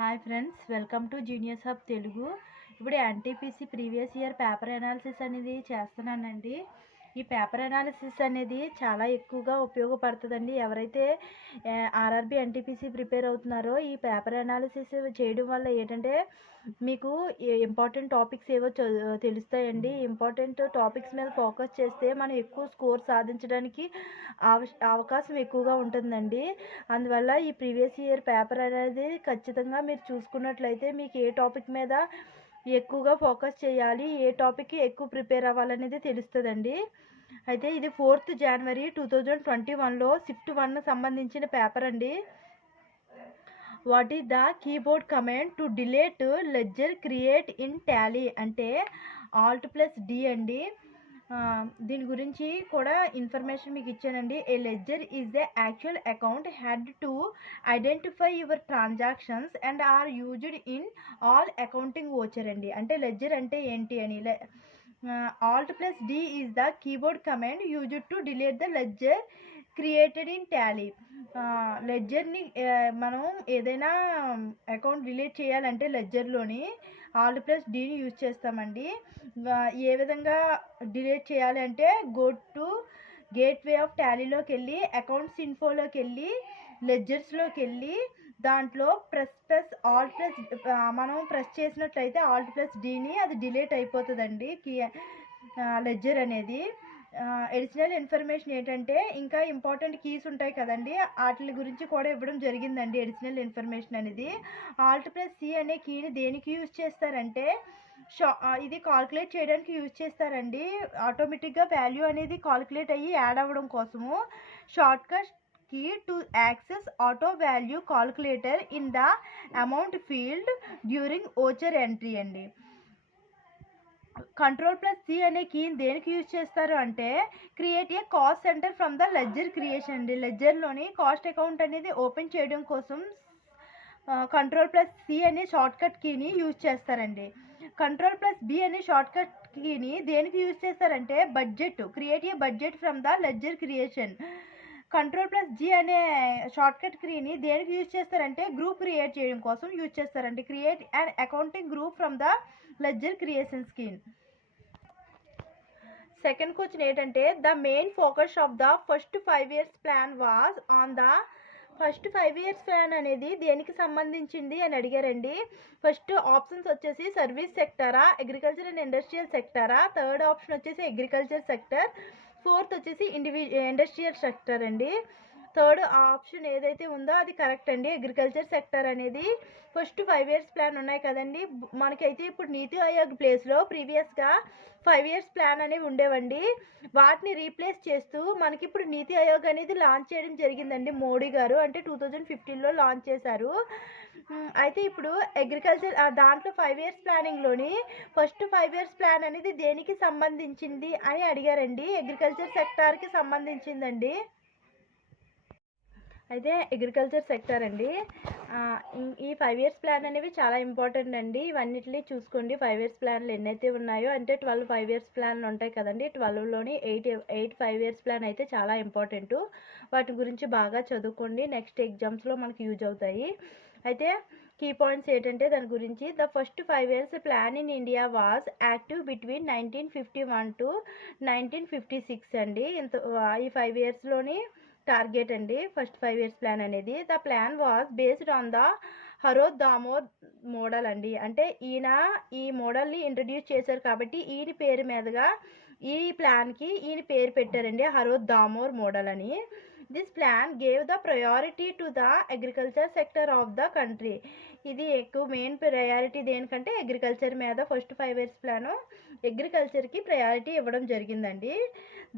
Hi friends, welcome to genius hub Telugu. ఇప్పుడు NTPC previous year paper analysis అనేది చేస్తున్నానండి. ఈ పేపర్ అనాలిసిస్ అనేది చాలా ఎక్కువగా ఉపయోగపడుతుందండి. ఎవరైతే ఆర్ఆర్బీ ఎన్టీపీసీ ప్రిపేర్ అవుతున్నారో ఈ పేపర్ అనాలిసిస్ చేయడం వల్ల ఏంటంటే మీకు ఇంపార్టెంట్ టాపిక్స్ ఏవో తెలుస్తాయండి. ఇంపార్టెంట్ టాపిక్స్ మీద ఫోకస్ చేస్తే మనం ఎక్కువ స్కోర్ సాధించడానికి అవకాశం ఎక్కువగా ఉంటుందండి. అందువల్ల ఈ ప్రీవియస్ ఇయర్ పేపర్ అనేది ఖచ్చితంగా మీరు చూసుకున్నట్లయితే మీకు ఏ టాపిక్ మీద ఎక్కువగా ఫోకస్ చేయాలి, ఏ టాపిక్కి ఎక్కువ ప్రిపేర్ అవ్వాలనేది తెలుస్తుందండి. అయితే ఇది 4th January 2021లో షిఫ్ట్ 1 సంబంధించిన పేపర్ అండి. What is the keyboard command to delete ledger create in Tally అంటే Alt+D అండి. దీని గురించి కూడా ఇన్ఫర్మేషన్ మీకు ఇచ్చానండి. A ledger is the actual account had to identify your transactions and are used in all accounting voucher అండి. అంటే ledger అంటే ఏంటి అని. Alt+D is the keyboard command used to delete the ledger created in Tally. లెడ్జర్ని మనం ఏదైనా account delete చేయాలంటే లెడ్జర్లోని Alt+Dని use చేస్తామండి. ఏ విధంగా డిలీట్ చేయాలి అంటే గేట్వే ఆఫ్ టాలీలోకి వెళ్ళి అకౌంట్స్ ఇన్ఫోలోకి వెళ్ళి లెడ్జర్స్లోకి వెళ్ళి దాంట్లో మనం ప్రెస్ చేసినట్లయితే Alt+Dని అది డిలీట్ అయిపోతుందండి లెడ్జర్ అనేది. అడిషనల్ ఇన్ఫర్మేషన్ ఏంటంటే ఇంకా ఇంపార్టెంట్ కీస్ ఉంటాయి కదండి, వాటి గురించి కూడా ఇవ్వడం జరిగిందండి. అడిషనల్ ఇన్ఫర్మేషన్ అనేది Alt+C అనే కీని దేనికి యూజ్ చేస్తారంటే ఇది కాల్కులేట్ చేయడానికి యూజ్ చేస్తారండి. ఆటోమేటిక్గా వాల్యూ అనేది కాల్కులేట్ అయ్యి యాడ్ అవ్వడం కోసము shortcut key to access auto value calculator in the amount field during voucher entry అండి. Ctrl+C అనే కీని దేనికి యూజ్ చేస్తారు అంటే create a cost centre from the ledger creation అండి. లెడ్జర్లోని కాస్ట్ అకౌంట్ అనేది ఓపెన్ చేయడం కోసం Ctrl+C అనే షార్ట్కట్ కీని యూజ్ చేస్తారండి. Ctrl+B అనే షార్ట్కట్ కీని దేనికి యూజ్ చేస్తారంటే create a budget from the ledger creation. Ctrl+G అనే షార్ట్కట్ కీని దేనికి యూజ్ చేస్తారంటే గ్రూప్ క్రియేట్ చేయడం కోసం యూజ్ చేస్తారండి. Create and accounting group from the ledger creation scheme. Second question ఏంటంటే the main focus of the first 5 years plan was on the first 5 years plan అనేది దేనికి సంబంధించింది అని అడిగారండి. ఫస్ట్ ఆప్షన్స్ వచ్చేసి సర్వీస్ సెక్టరా, అగ్రికల్చర్ అండ్ ఇండస్ట్రియల్ సెక్టరా, third option వచ్చేసి అగ్రికల్చర్ సెక్టర్, ఫోర్త్ వచ్చేసి ఇండస్ట్రియల్ సెక్టర్ అండి. థర్డ్ ఆప్షన్ ఏదైతే ఉందో అది కరెక్ట్ అండి. అగ్రికల్చర్ సెక్టర్ అనేది ఫస్ట్ 5 years ప్లాన్ ఉన్నాయి కదండి, మనకైతే ఇప్పుడు నీతి ఆయోగ్ ప్లేస్లో ప్రీవియస్గా 5 years ప్లాన్ అనేవి ఉండేవండి. వాటిని రీప్లేస్ చేస్తూ మనకి ఇప్పుడు నీతి ఆయోగ్ అనేది లాంచ్ చేయడం జరిగిందండి. మోడీ గారు అంటే 2015లో లాంచ్ చేశారు. అయితే ఇప్పుడు అగ్రికల్చర్ దాంట్లో 5 years ప్లానింగ్లోని ఫస్ట్ 5 years ప్లాన్ అనేది దేనికి సంబంధించింది అని అడిగారండి. అగ్రికల్చర్ సెక్టార్కి సంబంధించిందండి. అయితే అగ్రికల్చర్ సెక్టర్ అండి. ఈ 5 years ప్లాన్ అనేవి చాలా ఇంపార్టెంట్ అండి. ఇవన్నిటిని చూసుకోండి. 5 years ప్లాన్లు ఎన్నైతే ఉన్నాయో అంటే 12 5 years ప్లాన్లు ఉంటాయి కదండి, 12లోని 8 5 years ప్లాన్ అయితే చాలా ఇంపార్టెంట్. వాటి గురించి బాగా చదువుకోండి, నెక్స్ట్ ఎగ్జామ్స్లో మనకి యూజ్ అవుతాయి. అయితే కీ పాయింట్స్ ఏంటంటే దాని గురించి the first 5 years plan in India was active between 1951 to 1956 అండి. ఈ 5 yearsలోని టార్గెట్ అండి ఫస్ట్ 5 years ప్లాన్ అనేది. The plan was based on the Harrod Domar model అండి. అంటే ఈ మోడల్ని ఇంట్రడ్యూస్ చేశారు కాబట్టి ఈయన పేరు మీదుగా ఈ ప్లాన్కి ఈయన పేరు పెట్టారండి, హరోత్ దామోర్ మోడల్ అని. This plan gave the priority to the agriculture sector of the country. ఇది ఎక్కువ మెయిన్ ప్రయారిటీ దేనికంటే అగ్రికల్చర్ మీద ఫస్ట్ 5 years ప్లాను అగ్రికల్చర్కి ప్రయారిటీ ఇవ్వడం జరిగిందండి.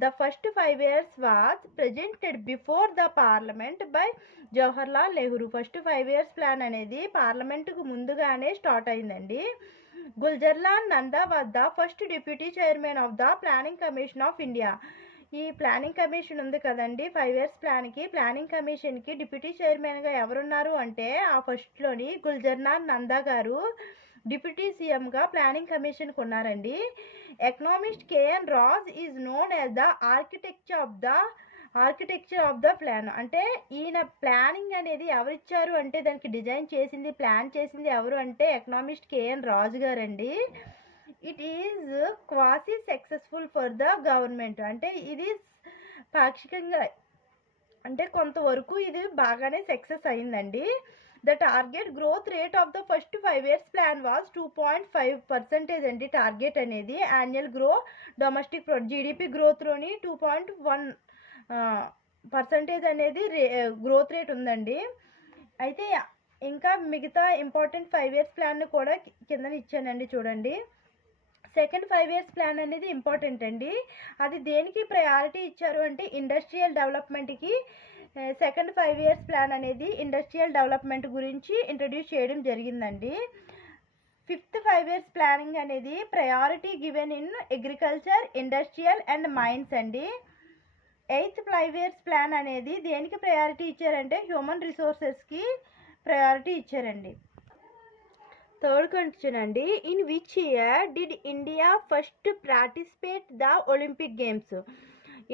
The first 5 years was presented before the parliament by Jawaharlal Nehru. First 5 years plan అనేది పార్లమెంటుకు ముందుగానే స్టార్ట్ అయిందండి. Gulzarilal Nanda was the first deputy chairman of the planning commission of India. ఈ ప్లానింగ్ కమిషన్ ఉంది కదండి 5 years ప్లాన్కి, ప్లానింగ్ కమిషన్కి డిప్యూటీ చైర్మన్గా ఎవరున్నారు అంటే ఆ ఫస్ట్లోని గుల్జర్లాల్ నందా గారు డిప్యూటీ సీఎంగా ప్లానింగ్ కమిషన్కి ఉన్నారండి. Economist KN Raj is known as the architecture of the architecture of the plan అంటే ఈయన ప్లానింగ్ అనేది ఎవరు ఇచ్చారు అంటే దానికి డిజైన్ చేసింది ప్లాన్ చేసింది ఎవరు అంటే ఎకనామిస్ట్ కేఎన్ రాజు గారండి. It is quasi successful for the government అంటే ఇది పాక్షికంగా అంటే కొంతవరకు ఇది బాగానే సక్సెస్ అయిందండి. The target growth rate of the first 5 years plan was 2.5% అండి. టార్గెట్ అనేది యాన్యువల్ డొమెస్టిక్ జీడిపి గ్రోత్లోని 2.1% అనేది గ్రోత్ రేట్ ఉందండి. అయితే ఇంకా మిగతా ఇంపార్టెంట్ 5 years ప్లాన్ కూడా కింద ఇచ్చానండి చూడండి. సెకండ్ 5 years ప్లాన్ అనేది ఇంపార్టెంట్ అండి. అది దేనికి ప్రయారిటీ ఇచ్చారు అంటే ఇండస్ట్రియల్ డెవలప్మెంట్కి. సెకండ్ 5 years ప్లాన్ అనేది ఇండస్ట్రియల్ డెవలప్మెంట్ గురించి ఇంట్రడ్యూస్ చేయడం జరిగిందండి. ఫిఫ్త్ 5 years ప్లానింగ్ అనేది priority given in agriculture industrial and mines అండి. ఎయిత్ 5 years ప్లాన్ అనేది దేనికి ప్రయారిటీ ఇచ్చారంటే హ్యూమన్ రిసోర్సెస్కి ప్రయారిటీ ఇచ్చారండి. థర్డ్ క్వశ్చన్ అండి, in which year did India first participate the Olympic games?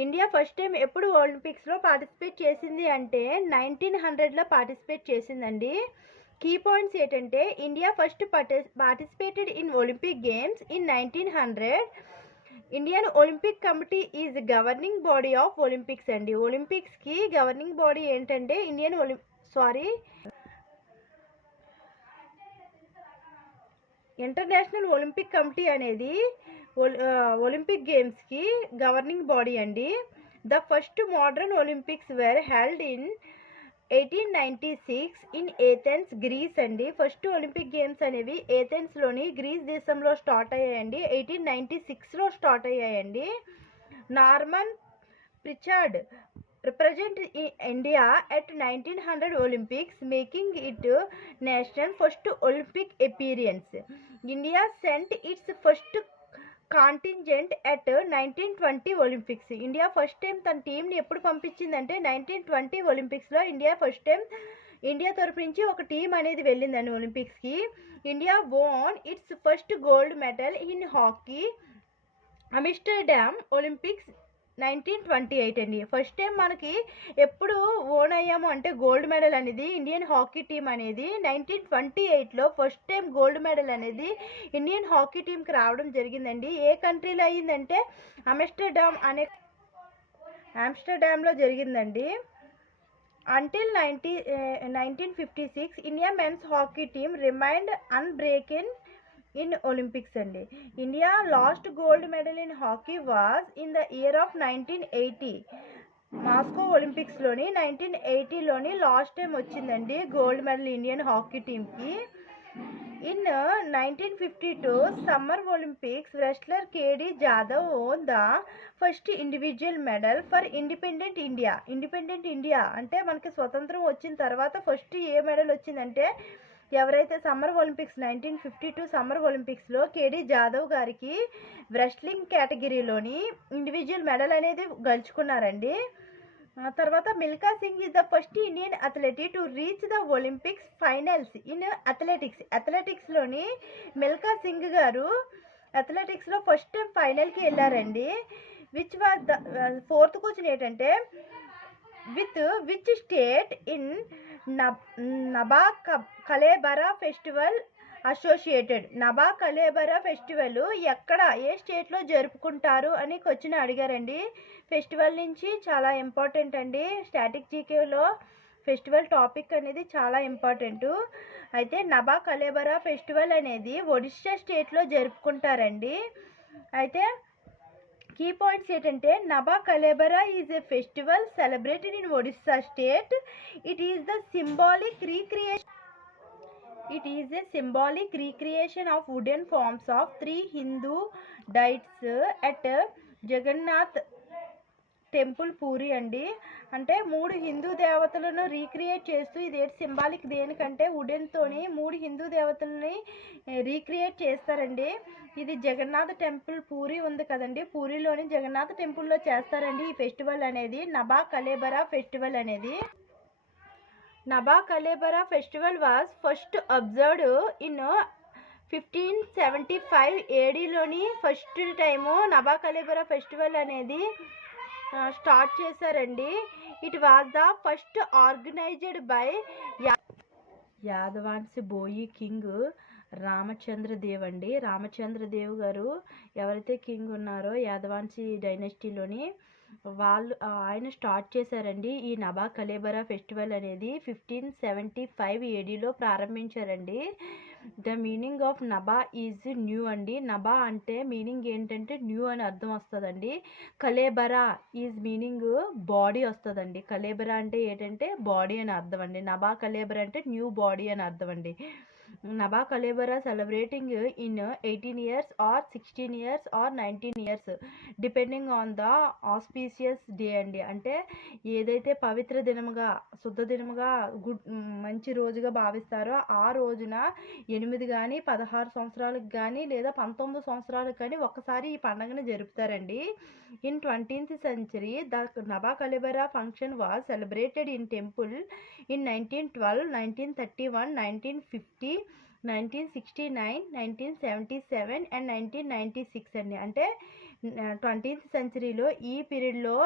India first time ఎప్పుడు ఒలింపిక్స్లో పార్టిసిపేట్ చేసింది అంటే 1900లో పార్టిసిపేట్ చేసిందండి. కీ పాయింట్స్ ఏంటంటే India first participated in Olympic games in 1900. Indian Olympic committee is governing body of Olympics అండి. ఒలింపిక్స్కి governing body ఏంటంటే ఇంటర్నేషనల్ ఒలింపిక్ కమిటీ అనేది ఒలింపిక్ గేమ్స్కి గవర్నింగ్ బాడీ అండి. The first modern Olympics were held in 1896 in Athens Greece అండి. First Olympic games అనేవి ఏథెన్స్లోని Greece దేశంలో స్టార్ట్ అయ్యాయండి. 1896లో స్టార్ట్ అయ్యాయండి. Norman Pritchard represent India at 1900 Olympics, making it national first Olympic appearance. India sent its first contingent at 1920 Olympics. India first time తన టీంని ఎప్పుడు పంపించిందంటే 1920 ఒలింపిక్స్లో ఇండియా తరపు నుంచి ఒక టీం అనేది వెళ్ళిందండి ఒలింపిక్స్కి. India won its first gold medal in hockey Amsterdam Olympics 1928 అండి. ఫస్ట్ టైం మనకి ఎప్పుడు ఓన్ అయ్యాము అంటే గోల్డ్ మెడల్ అనేది ఇండియన్ హాకీ టీం అనేది 1928లో ఫస్ట్ టైం గోల్డ్ మెడల్ అనేది ఇండియన్ హాకీ టీంకి రావడం జరిగిందండి. ఏ కంట్రీలో అయ్యిందంటే ఆమ్స్టర్డామ్లో జరిగిందండి. Until 1956 India men's hockey team remained unbroken in Olympics అండి. India last gold medal in hockey was in the year of 1980. Moscow ఒలింపిక్స్లోని 1980లోని లాస్ట్ టైం వచ్చిందండి గోల్డ్ మెడల్ ఇండియన్ హాకీ టీమ్కి. In 1952 summer Olympics wrestler K D Jadhav won the first individual medal for independent India అంటే మనకి స్వతంత్రం వచ్చిన తర్వాత first ఏ medal వచ్చిందంటే ఎవరైతే సమ్మర్ ఒలింపిక్స్ 1952 సమ్మర్ ఒలింపిక్స్లో కేడి జాదవ్ గారికి రెస్లింగ్ కేటగిరీలోని ఇండివిజువల్ మెడల్ అనేది గెలుచుకున్నారండి. తర్వాత Milkha Singh is the first Indian athlete to reach the Olympics finals in అథ్లెటిక్స్లోని మిల్కా సింగ్ గారు అథ్లెటిక్స్లో ఫస్ట్ టైం ఫైనల్కి వెళ్ళారండి. Which was the fourth question ఏంటంటే with which state in Naba Kalebara festival associated? Naba Kalebara festival ఎక్కడ ఏ స్టేట్లో జరుపుకుంటారు అని క్వశ్చన్ అడిగారండి. ఫెస్టివల్ నుంచి చాలా ఇంపార్టెంట్ అండి. స్టాటిక్ జీకేలో ఫెస్టివల్ టాపిక్ అనేది చాలా ఇంపార్టెంట్. అయితే నబా కలేబరా ఫెస్టివల్ అనేది ఒడిషా స్టేట్లో జరుపుకుంటారండి. అయితే కీ పాయింట్స్ ఏంటంటే Naba Kalebara is a festival celebrated in Odisha state. It is the symbolic recreation of wooden forms of 3 Hindu deities at Jagannath temple Puri అండి. అంటే 3 హిందూ దేవతలను రీక్రియేట్ చేస్తూ ఇది సింబాలిక్ దేనికంటే వుడెన్తోని 3 హిందూ దేవతలని రీక్రియేట్ చేస్తారండి. ఇది జగన్నాథ్ టెంపుల్ పూరి ఉంది కదండి, పూరిలోని జగన్నాథ్ టెంపుల్లో చేస్తారండి ఈ ఫెస్టివల్ అనేది. నబా కలేబరా ఫెస్టివల్ అనేది Naba Kalebara festival was first observed in 1575 ఏడీలోని first time Naba Kalebara festival అనేది స్టార్ట్ చేశారండి. It was the first organised by Yadavanshi Bhoi king రామచంద్రదేవ్ అండి. రామచంద్రదేవ్ గారు ఎవరైతే కింగ్ ఉన్నారో యాదవాన్సి డైనెస్టీలోని ఆయన స్టార్ట్ చేశారండి. ఈ నబా కలేబరా ఫెస్టివల్ అనేది 1575 ఏడీలో ప్రారంభించారండి. The meaning of Naba is new అండి. నబా అంటే మీనింగ్ ఏంటంటే న్యూ అని అర్థం వస్తుందండి. కలేబరా ఈజ్ మీనింగ్ బాడీ వస్తుందండి. కలేబరా అంటే ఏంటంటే బాడీ అని అర్థం అండి. నబా కలేబరా అంటే న్యూ బాడీ అని అర్థం అండి. Naba Kalebara celebrating in 18 years or 16 years or 19 years depending on the auspicious day అండి. అంటే ఏదైతే పవిత్ర దినముగా శుద్ధ దినముగా మంచి రోజుగా భావిస్తారో ఆ రోజున 8 కానీ 16 సంవత్సరాలకు కానీ లేదా 19 సంవత్సరాలకు కానీ ఒక్కసారి ఈ పండుగను జరుపుతారండి. In 20th century the Naba Kalebara function was celebrated in temple in 1912, 1931, 1950, 1969, 1977 and 1996 అండి. అంటే 20th centuryలో ఈ పీరియడ్లో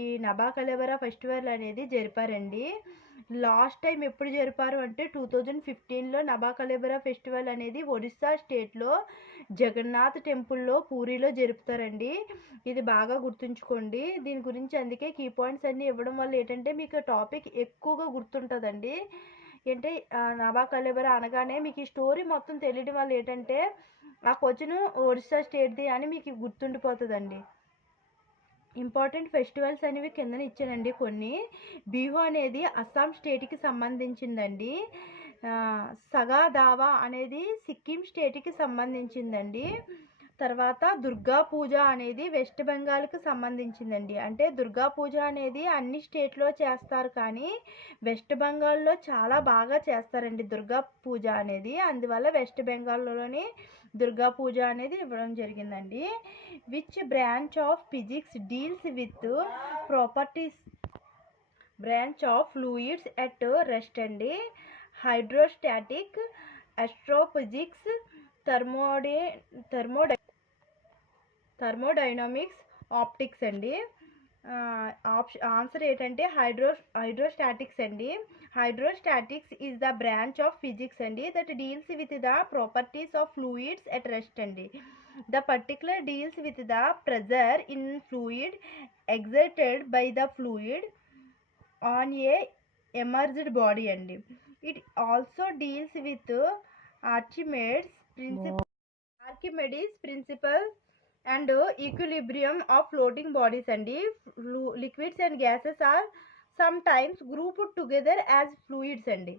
ఈ నబా కలేబరా ఫెస్టివల్ అనేది జరిపారండి. లాస్ట్ టైం ఎప్పుడు జరిపారు అంటే 2015లో నబా కలేబరా ఫెస్టివల్ అనేది ఒడిస్సా స్టేట్లో జగన్నాథ్ టెంపుల్లో పూరిలో జరుపుతారండి. ఇది బాగా గుర్తుంచుకోండి. దీని గురించి అందుకే కీ పాయింట్స్ అన్నీ ఇవ్వడం వల్ల ఏంటంటే మీకు టాపిక్ ఎక్కువగా గుర్తుంటుందండి. అంటే నబా కలేబరా అనగానే మీకు ఈ స్టోరీ మొత్తం తెలియడం వల్ల ఏంటంటే ఆ క్వశ్చన్ ఒడిస్సా స్టేట్ది అని మీకు గుర్తుండిపోతుందండి. ఇంపార్టెంట్ ఫెస్టివల్స్ అనేవి కిందన ఇచ్చానండి కొన్ని. బిహు అనేది అస్సాం స్టేట్కి సంబంధించిందండి. సగాదావా అనేది సిక్కిం స్టేట్కి సంబంధించిందండి. తర్వాత దుర్గా పూజ అనేది వెస్ట్ బెంగాల్కి సంబంధించిందండి. అంటే దుర్గా పూజ అనేది అన్ని స్టేట్లో చేస్తారు కానీ వెస్ట్ బెంగాల్లో చాలా బాగా చేస్తారండి దుర్గా పూజ అనేది. అందువల్ల వెస్ట్ బెంగాల్లోని దుర్గా పూజ అనేది ఇవ్వడం జరిగిందండి. Which branch of physics deals with properties branch of fluids at rest అండి. హైడ్రోస్టాటిక్, ఆస్ట్రోఫిజిక్స్, థర్మోడైనమిక్స్, ఆప్టిక్స్ అండి. ఆన్సర్ ఏంటంటే హైడ్రోస్టాటిక్స్ అండి. Hydrostatics is the branch of physics అండి that deals with the properties of fluids at rest అండి. The particular deals with the pressure in fluid exerted by the fluid on a emerged body అండి. It also deals with Archimedes principle and equilibrium of floating bodies అండి. Liquids and gases are sometimes grouped together as fluids అండి.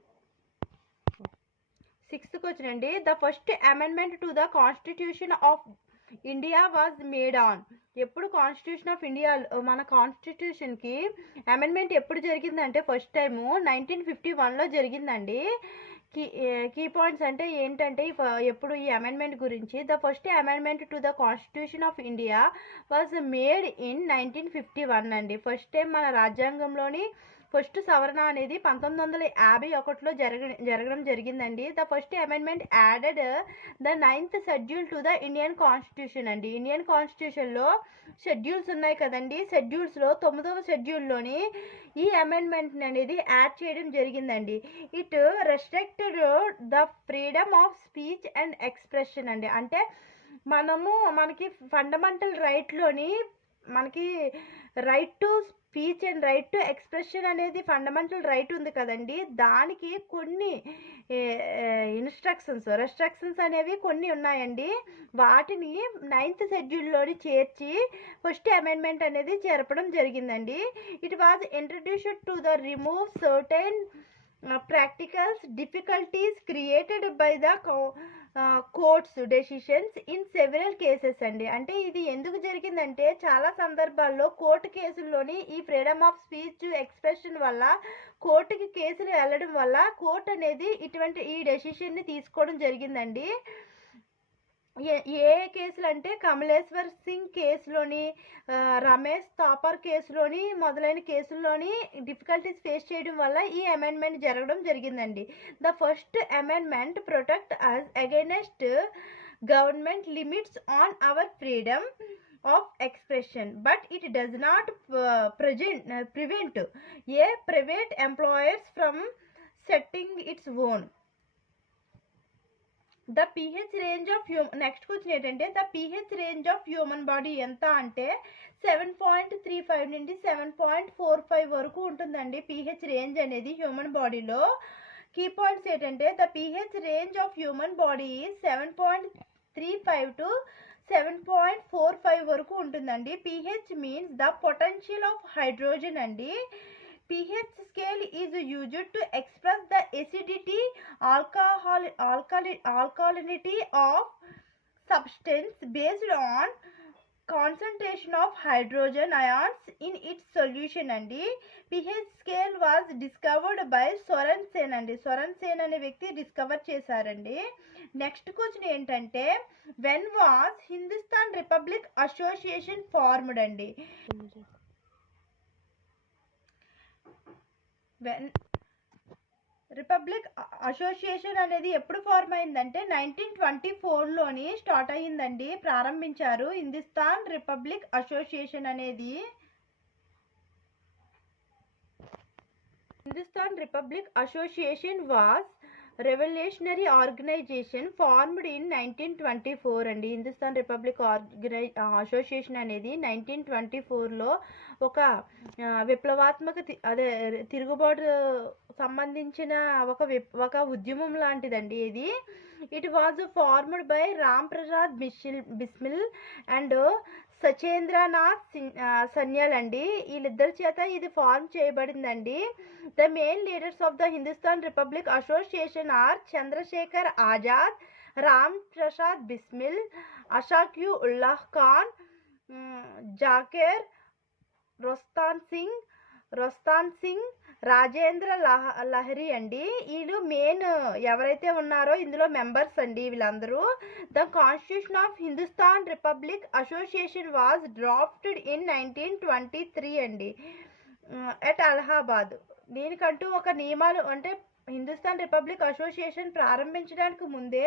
6th question అండి. The first amendment to the constitution of India was made on. ఎప్పుడు constitution of India మన కాన్స్టిట్యూషన్కి amendment ఎప్పుడు జరిగిందంటే first time 1951లో జరిగిందండి. Key points అంటే ఏంటంటే ఎప్పుడు ఈ అమెండ్మెంట్ గురించి the first amendment to the constitution of India was made in 1951 అండి. ఫస్ట్ టైం మన రాజ్యాంగంలోని ఫస్ట్ సవరణ అనేది 1951లో జరగడం జరిగిందండి. The first amendment added the 9th schedule to the Indian constitution అండి. ఇండియన్ కాన్స్టిట్యూషన్లో షెడ్యూల్స్ ఉన్నాయి కదండి. షెడ్యూల్స్లో 9వ షెడ్యూల్లోని ఈ అమెండ్మెంట్ అనేది యాడ్ చేయడం జరిగిందండి. It restricted the freedom of speech and expression అండి. అంటే మనకి ఫండమెంటల్ రైట్లోని మనకి right to speech and right to expression అనేది ఫండమెంటల్ రైట్ ఉంది కదండి. దానికి కొన్ని రెస్ట్రిక్షన్స్ అనేవి కొన్ని ఉన్నాయండి. వాటిని 9th షెడ్యూల్లోని చేర్చి ఫస్ట్ అమెండ్మెంట్ అనేది జరపడం జరిగిందండి. It was introduced to the remove certain practicals difficulties created by the courts decisions in several cases అండి. అంటే ఇది ఎందుకు జరిగిందంటే చాలా సందర్భాల్లో కోర్టు కేసుల్లోని ఈ ఫ్రీడమ్ ఆఫ్ స్పీచ్ ఎక్స్ప్రెషన్ వల్ల కోర్టుకి కేసులు వెళ్ళడం వల్ల కోర్టు అనేది ఈ డెసిషన్ని తీసుకోవడం జరిగిందండి. ఏ కేసులు అంటే కమలేశ్వర్ సింగ్ కేసులోని, రమేష్ థాపర్ కేసులోని మొదలైన కేసుల్లోని డిఫికల్టీస్ ఫేస్ చేయడం వల్ల ఈ అమెండ్మెంట్ జరగడం జరిగిందండి. The first amendment protect us against government limits on our freedom of expression, but it does not prevent a private employers from setting its own. The pH range of next question ఏంటంటే the pH range of human body ఎంత అంటే 7.35 నుండి 7.45 వరకు ఉంటుందండి pH range అనేది human బాడీలో. Key points ఏంటంటే the pH range of human body 7.35 to 7.45 వరకు ఉంటుందండి. pH means the potential of hydrogen అండి. pH scale is used to express the acidity, alkalinity of substance based on concentration of hydrogen ions in its solution అండి. pH scale was discovered by సోరెన్సెన్ అండి. సోరెన్సెన్ అనే వ్యక్తి discover చేశారండి. Next question ఏంటంటే when was Hindustan republic association formed అండి. Republic Association అనేది ఎప్పుడు form అయిందంటే 1924లోని స్టార్ట్ అయ్యిందండి, ప్రారంభించారు హిందుస్థాన్ రిపబ్లిక్ అసోసియేషన్ అనేది. Hindustan republic association was revolutionary organisation formed in 1924 అండి. హిందుస్థాన్ రిపబ్లిక్ అసోసియేషన్ అనేది 1924లో ఒక విప్లవాత్మక తిరుగుబాటు సంబంధించిన ఒక ఉద్యమం లాంటిదండి ఇది. It was formed by Ram Prasad Bismil and Sachindranath Sanyal అండి. వీళ్ళిద్దరి చేత ఇది ఫార్మ్ చేయబడిందండి. The main leaders of the Hindustan republic association are Chandrashekhar Azad, Ram Prasad Bismil, Ashfaq Ullah Khan, జాకేర్ రోస్తాన్ సింగ్, రాజేంద్ర లహరి అండి. వీళ్ళు మెయిన్ ఎవరైతే ఉన్నారో ఇందులో మెంబర్స్ అండి వీళ్ళందరూ. The constitution of Hindustan republic association was drafted in 1923 అండి ఎట్ అలహాబాద్. దీనికంటూ ఒక నియమాలు అంటే హిందుస్థాన్ రిపబ్లిక్ అసోసియేషన్ ప్రారంభించడానికి ముందే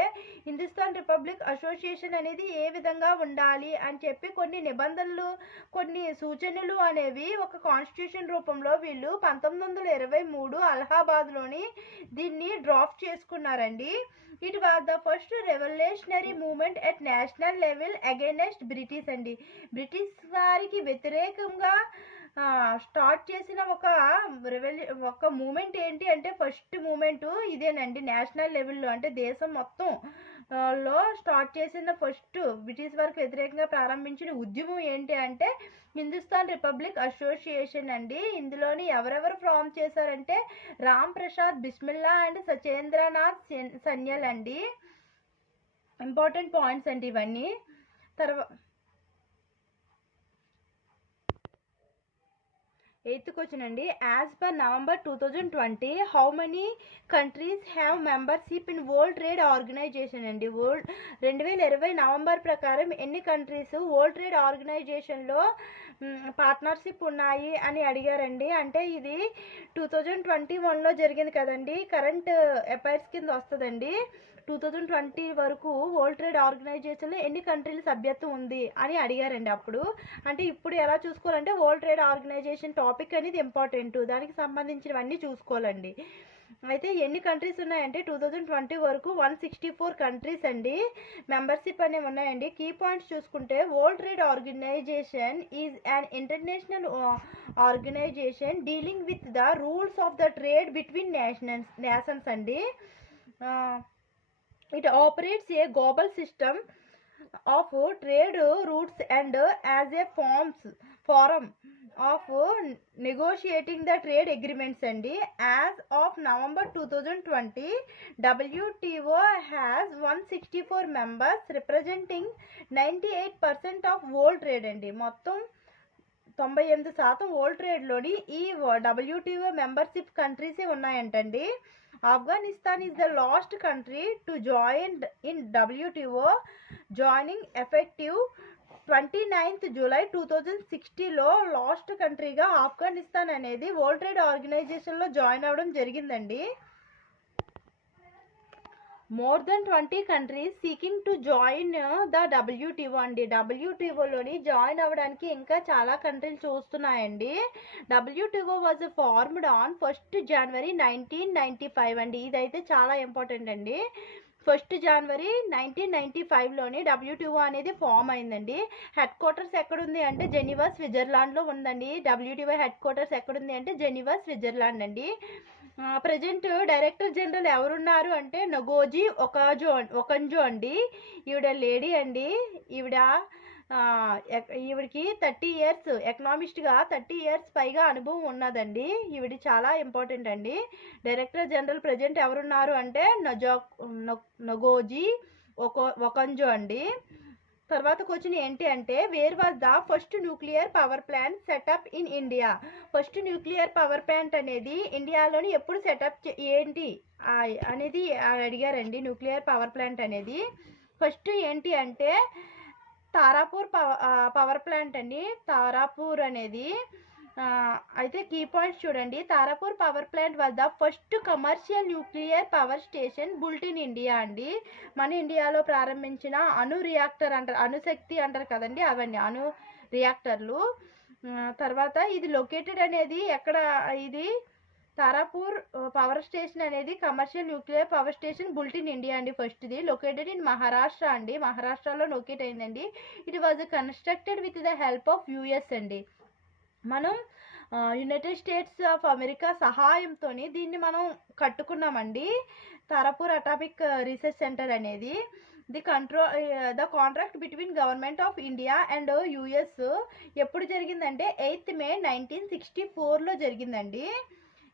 హిందుస్థాన్ రిపబ్లిక్ అసోసియేషన్ అనేది ఏ విధంగా ఉండాలి అని చెప్పి కొన్ని నిబంధనలు, కొన్ని సూచనలు అనేవి ఒక కాన్స్టిట్యూషన్ రూపంలో వీళ్ళు 1923 అలహాబాద్లోని దీన్ని డ్రాఫ్ట్ చేసుకున్నారండి. It was the first revolutionary movement at national level against British అండి. బ్రిటిష్ వారికి వ్యతిరేకంగా స్టార్ట్ చేసిన ఒక మూమెంట్ ఏంటి అంటే ఫస్ట్ మూమెంట్ ఇదేనండి. నేషనల్ లెవెల్లో అంటే దేశం మొత్తం లో స్టార్ట్ చేసిన ఫస్ట్ బ్రిటిష్ వారికి వ్యతిరేకంగా ప్రారంభించిన ఉద్యమం ఏంటి అంటే హిందుస్థాన్ రిపబ్లిక్ అసోసియేషన్ అండి. ఇందులోని ఎవరెవరు ఫామ్ చేశారంటే రామ్ ప్రసాద్ బిస్మిల్లా అండ్ సచేంద్రనాథ్ సన్యాల్ అండి. ఇంపార్టెంట్ పాయింట్స్ అండి ఇవన్నీ. తర్వాత 8th క్వశ్చన్ అండి. As per November 2020 how many countries have membership in World Trade Organization అండి. 2020 నవంబర్ ప్రకారం ఎన్ని కంట్రీస్ వరల్డ్ ట్రేడ్ ఆర్గనైజేషన్లో పార్ట్నర్షిప్ ఉన్నాయి అని అడిగారండి. అంటే ఇది 2021లో జరిగింది కదండి, కరెంట్ అఫైర్స్ కింద వస్తుందండి. 2020 వరకు వరల్డ్ ట్రేడ్ ఆర్గనైజేషన్లో ఎన్ని కంట్రీల సభ్యత్వం ఉంది అని అడిగారండి అప్పుడు. అంటే ఇప్పుడు ఎలా చూసుకోవాలంటే వరల్డ్ ట్రేడ్ ఆర్గనైజేషన్ టాపిక్ అనేది ఇంపార్టెంట్, దానికి సంబంధించినవన్నీ చూసుకోవాలండి. అయితే ఎన్ని కంట్రీస్ ఉన్నాయంటే 2020 వరకు 164 కంట్రీస్ అండి మెంబర్షిప్ అనేవి ఉన్నాయండి. కీ పాయింట్స్ చూసుకుంటే World Trade Organization is an international organization dealing with the rules of the trade between nations అండి. It operates a global system of trade routes and as a forum of negotiating the trade agreements అండి. As of November 2020, WTO has 164 members representing 98% of world trade అండి. మొత్తం 98% world ట్రేడ్లోని ఈ WTO membership కంట్రీసే ఉన్నాయంటండి. Afghanistan is the last country to join in WTO, joining effective 29th July 2060లో last కంట్రీగా ఆఫ్ఘనిస్తాన్ అనేది వరల్డ్ ట్రేడ్ ఆర్గనైజేషన్లో జాయిన్ అవ్వడం జరిగిందండి. More than 20 countries seeking to join the WTO అండి. డబ్ల్యూటీఓలోని జాయిన్ అవ్వడానికి ఇంకా చాలా కంట్రీలు చూస్తున్నాయండి. WTO was formed on 1 January 1995 అండి. ఇదైతే చాలా ఇంపార్టెంట్ అండి. 1 జనవరి 1995లోని డబ్ల్యూటీఓ అనేది ఫామ్ అయిందండి. హెడ్ క్వార్టర్స్ ఎక్కడుంది అంటే జెనీవా స్విట్జర్లాండ్లో ఉందండి. డబ్ల్యూటీఓ హెడ్ క్వార్టర్స్ ఎక్కడుంది అంటే జెనీవా స్విట్జర్లాండ్ అండి. ప్రజెంట్ డైరెక్టర్ జనరల్ ఎవరున్నారు అంటే నగోజీ ఒకంజో అండి. ఈవిడ లేడీ అండి. ఈవిడికి 30 ఇయర్స్ ఎకనామిస్ట్గా 30 ఇయర్స్ పైగా అనుభవం ఉన్నదండి. ఈవిడ చాలా ఇంపార్టెంట్ అండి. డైరెక్టర్ జనరల్ ప్రజెంట్ ఎవరున్నారు అంటే నగోజీ ఒకంజో అండి. తర్వాత క్వశ్చన్ ఏంటి అంటే where was the first nuclear power plant setup in India. First nuclear power plant అనేది ఇండియాలోని ఎప్పుడు సెటప్ ఏంటి అనేది అడిగారండి. న్యూక్లియర్ పవర్ ప్లాంట్ అనేది ఫస్ట్ ఏంటి అంటే తారాపూర్ పవర్ ప్లాంట్ అండి. తారాపూర్ అనేది అయితే కీ పాయింట్స్ చూడండి. Tarapur power plant was the first commercial nuclear power station బుల్ట్ in India అండి. మన ఇండియాలో ప్రారంభించిన అణు రియాక్టర్ అంటారు, అణుశక్తి అంటారు కదండి, అవన్నీ అణు రియాక్టర్లు. తర్వాత ఇది లొకేటెడ్ అనేది ఎక్కడ, ఇది తారాపూర్ పవర్ స్టేషన్ అనేది commercial nuclear power station బుల్ట్ in India అండి. ఫస్ట్ది లొకేటెడ్ ఇన్ మహారాష్ట్ర అండి. మహారాష్ట్రలో లొకేట్ అయిందండి. It was constructed with the help of US అండి. మనం యునైటెడ్ స్టేట్స్ ఆఫ్ అమెరికా సహాయంతో దీన్ని మనం కట్టుకున్నామండి. తారాపూర్ అటామిక్ రీసెర్చ్ సెంటర్ అనేది. The contract between government of India and US ఎప్పుడు జరిగిందంటే 8 మే 1964లో జరిగిందండి.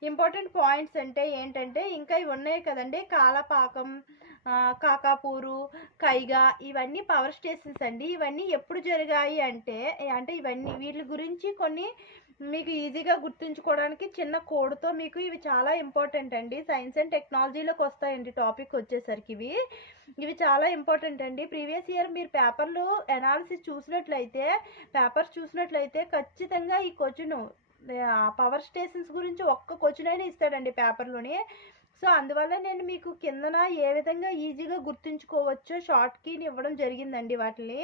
ఇంపార్టెంట్ పాయింట్స్ అంటే ఏంటంటే ఇంకా ఇవి ఉన్నాయి కదండి, కాలపాకం, కాకాపూరు, కైగా, ఇవన్నీ పవర్ స్టేషన్స్ అండి. ఇవన్నీ ఎప్పుడు జరిగాయి అంటే ఇవన్నీ వీటి గురించి కొన్ని మీకు ఈజీగా గుర్తుంచుకోవడానికి చిన్న కోడ్తో మీకు ఇవి చాలా ఇంపార్టెంట్ అండి. సైన్స్ అండ్ టెక్నాలజీలోకి వస్తాయండి టాపిక్ వచ్చేసరికి. ఇవి చాలా ఇంపార్టెంట్ అండి. ప్రీవియస్ ఇయర్ మీరు పేపర్లో అనాలిసిస్ పేపర్స్ చూసినట్లయితే ఖచ్చితంగా ఈ క్వశ్చన్ పవర్ స్టేషన్స్ గురించి ఒక్క క్వశ్చన్ అయినా ఇస్తాడండి పేపర్లోనే. సో అందువల్ల నేను మీకు కిందన ఏ విధంగా ఈజీగా గుర్తుంచుకోవచ్చో షార్ట్ కీని ఇవ్వడం జరిగిందండి. వాటిని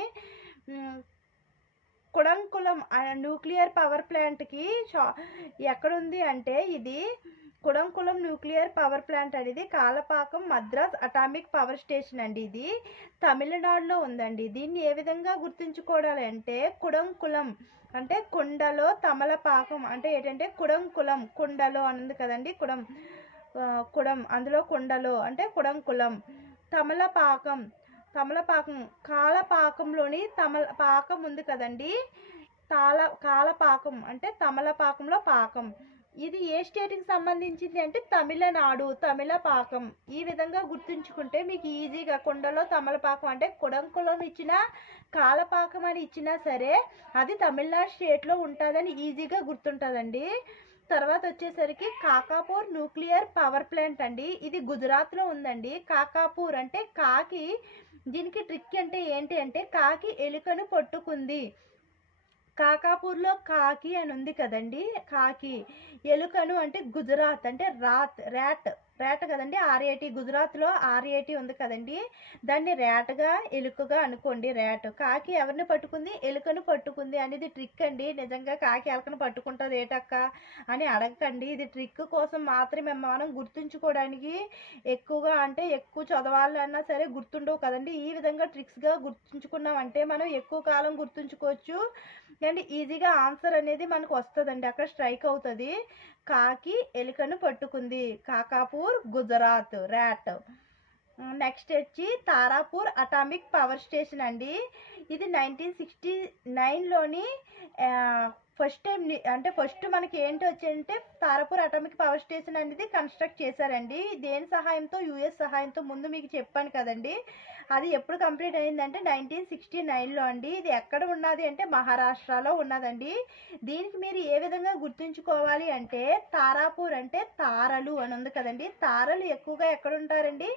కుడంకులం న్యూక్లియర్ పవర్ ప్లాంట్కి ఎక్కడుంది అంటే ఇది కుడంకులం న్యూక్లియర్ పవర్ ప్లాంట్ అనేది కాలపాకం మద్రాస్ అటామిక్ పవర్ స్టేషన్ అండి. ఇది తమిళనాడులో ఉందండి. దీన్ని ఏ విధంగా గుర్తుంచుకోవాలి అంటే కుడంకులం అంటే కుండలో తమలపాకం అంటే ఏంటంటే కుడంకులం కుండలో అన్నది కదండి. కుడం అందులో కుండలో అంటే కుడంకులం. తమలపాకం కాలపాకంలోని పాకం ఉంది కదండి. కాలపాకం అంటే తమలపాకంలో పాకం. ఇది ఏ స్టేట్కి సంబంధించింది అంటే తమిళనాడు, తమిళపాకం. ఈ విధంగా గుర్తుంచుకుంటే మీకు ఈజీగా కుండలో తమలపాకం అంటే కుడంకులం ఇచ్చినా కాలపాకం అని ఇచ్చినా సరే అది తమిళనాడు స్టేట్లో ఉంటుందని ఈజీగా గుర్తుంటుందండి. తర్వాత వచ్చేసరికి కాకాపూర్ న్యూక్లియర్ పవర్ ప్లాంట్ అండి. ఇది గుజరాత్లో ఉందండి. కాకాపూర్ అంటే కాకి, దీనికి ట్రిక్ అంటే ఏంటి అంటే కాకి ఎలుకను పట్టుకుంది. కాకాపూర్లో కాకి అని ఉంది కదండి. కాకి ఎలుకను అంటే గుజరాత్ అంటే ర్యాట్ కదండి. RAT గుజరాత్లో RAT ఉంది కదండి. దాన్ని ర్యాట్గా ఎలుకగా అనుకోండి. కాకి ఎవరిని పట్టుకుంది, ఎలుకను పట్టుకుంది అనేది ట్రిక్ అండి. నిజంగా కాకి ఎలుకను పట్టుకుంటుంది ఏటక్క అని అడగకండి. ఇది ట్రిక్ కోసం మాత్రమే, మనం గుర్తుంచుకోవడానికి ఎక్కువ చదవాలన్నా సరే గుర్తుండవు కదండి. ఈ విధంగా ట్రిక్స్గా గుర్తుంచుకున్నామంటే మనం ఎక్కువ కాలం గుర్తుంచుకోవచ్చు అండ్ ఈజీగా ఆన్సర్ అనేది మనకు వస్తుందండి. అక్కడ స్ట్రైక్ అవుతుంది. కాకి ఎలుకను పట్టుకుంది, కాకాపూర్ గుజరాత్ ర్యాట్. నెక్స్ట్ వచ్చి తారాపూర్ అటామిక్ పవర్ స్టేషన్ అండి. ఇది 1969లోని ఫస్ట్ టైం అంటే ఫస్ట్ మనకి ఏంటి వచ్చంటే తారాపూర్ అటామిక్ పవర్ స్టేషన్ అనేది కన్స్ట్రక్ట్ చేశారండి. దేని సహాయంతో, యుఎస్ సహాయంతో. ముందు మీకు చెప్పాను కదండి. అది ఎప్పుడు కంప్లీట్ అయిందంటే 1969లో అండి. ఇది ఎక్కడ ఉన్నది అంటే మహారాష్ట్రలో ఉన్నదండి. దీనికి మీరు ఏ విధంగా గుర్తుంచుకోవాలి అంటే తారాపూర్ అంటే తారలు అని ఉంది కదండి. తారలు ఎక్కువగా ఎక్కడ ఉంటారండి,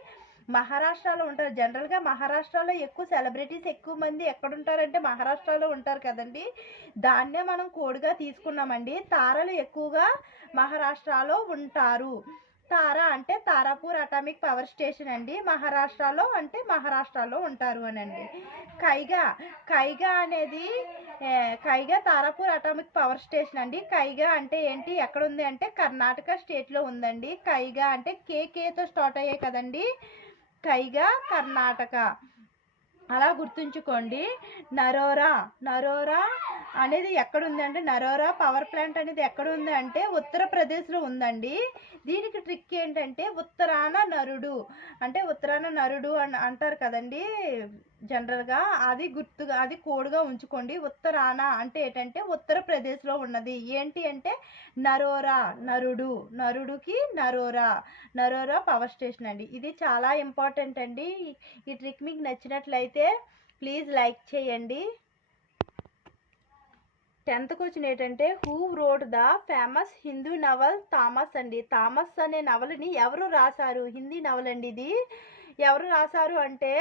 మహారాష్ట్రలో ఉంటారు. జనరల్గా మహారాష్ట్రలో ఎక్కువ సెలబ్రిటీస్ ఎక్కువ మంది ఎక్కడుంటారంటే మహారాష్ట్రలో ఉంటారు కదండి. దాన్నే మనం కోడ్గా తీసుకున్నామండి. తారలు ఎక్కువగా మహారాష్ట్రలో ఉంటారు. తారా అంటే తారాపూర్ అటామిక్ పవర్ స్టేషన్ అండి. మహారాష్ట్రలో అంటే మహారాష్ట్రలో ఉంటారు అనండి. కైగా కైగా అనేది కైగా తారాపూర్ అటామిక్ పవర్ స్టేషన్ అండి. కైగా అంటే ఏంటి, ఎక్కడ ఉంది అంటే కర్ణాటక స్టేట్లో ఉందండి. కైగా అంటే కేకేతో స్టార్ట్ అయ్యాయి కదండి. కైగా కర్ణాటక అలా గుర్తుంచుకోండి. నరోరా అనేది ఎక్కడుంది అంటే, నరోరా పవర్ ప్లాంట్ అనేది ఎక్కడ ఉంది అంటే ఉత్తరప్రదేశ్లో ఉందండి. దీనికి ట్రిక్ ఏంటంటే ఉత్తరాన నరుడు అంటే ఉత్తరాన నరుడు అని అంటారు కదండి జనరల్గా. అది గుర్తుగా, అది కోడ్గా ఉంచుకోండి. ఉత్తరాన అంటే ఏంటంటే ఉత్తరప్రదేశ్లో ఉన్నది. ఏంటి అంటే నరోరా, నరుడుకి నరోరా పవర్ స్టేషన్ అండి. ఇది చాలా ఇంపార్టెంట్ అండి. ఈ ట్రిక్ మీకు నచ్చినట్లయితే ప్లీజ్ లైక్ చేయండి. 10th క్వశ్చన్ ఏంటంటే who wrote the famous Hindu novel Tamas అండి. థామస్ అనే నవలని ఎవరు రాశారు? హిందీ నవల్ అండి ఇది. ఎవరు రాశారు అంటే